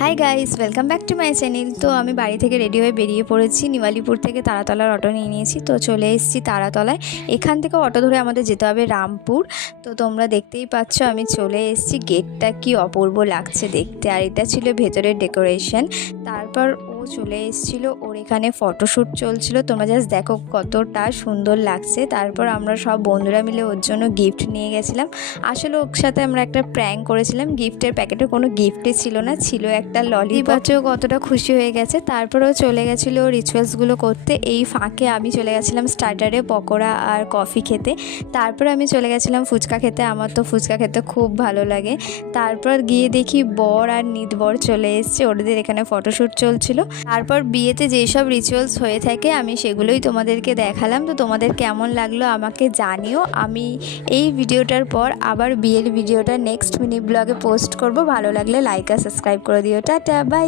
Hi guys, welcome back to my channel. তো আমি বাড়ি থেকে রেডি হয়ে বেরিয়ে পড়েছি। নিওয়ালিপুর থেকে তারাতলার অটো নিয়ে নিয়েছি। তো চলে এসেছি তারাতলায়। এখান থেকে অটো ধরে আমাদের যেতে হবে রামপুর। তো তোমরা দেখতেই পাচ্ছ আমি চলে এসেছি। গেটটা কি অপূর্ব লাগছে দেখতে। আর এটা ছিল ভেতরের ডেকোরেশন। তারপর ও চলে এসেছিল, ওর এখানে ফটোশ্যুট চলছিল। তোমরা জাস্ট দেখো কতটা সুন্দর লাগছে। তারপর আমরা সব বন্ধুরা মিলে ওর জন্য গিফট নিয়ে গেছিলাম। আসলে ওর সাথে আমরা একটা প্র্যাঙ্ক করেছিলাম। গিফটের প্যাকেটে কোনো গিফটই ছিল না, ছিল একটা ললিপপ। কতটা খুশি হয়ে গেছে। তারপরেও চলে গেছিলো রিচুয়ালসগুলো করতে। এই ফাঁকে আমি চলে গেছিলাম স্টার্টারে পকোড়া আর কফি খেতে। তারপর আমি চলে গেছিলাম ফুচকা খেতে। আমার তো ফুচকা খেতে খুব ভালো লাগে। তারপর গিয়ে দেখি বর আর নিতবর চলে এসছে, ওদের এখানে ফটোশ্যুট চলছিল। তারপর বিয়েতে যেসব রিচুয়ালস হয়ে থাকে আমি সেগুলোই তোমাদেরকে দেখালাম। তো তোমাদের কেমন লাগলো আমাকে জানিও। আমি এই ভিডিওটার পর আবার বিয়ের ভিডিওটা নেক্সট মিনি ব্লগে পোস্ট করব। ভালো লাগলে লাইক আর সাবস্ক্রাইব করে দিও। Tata, by.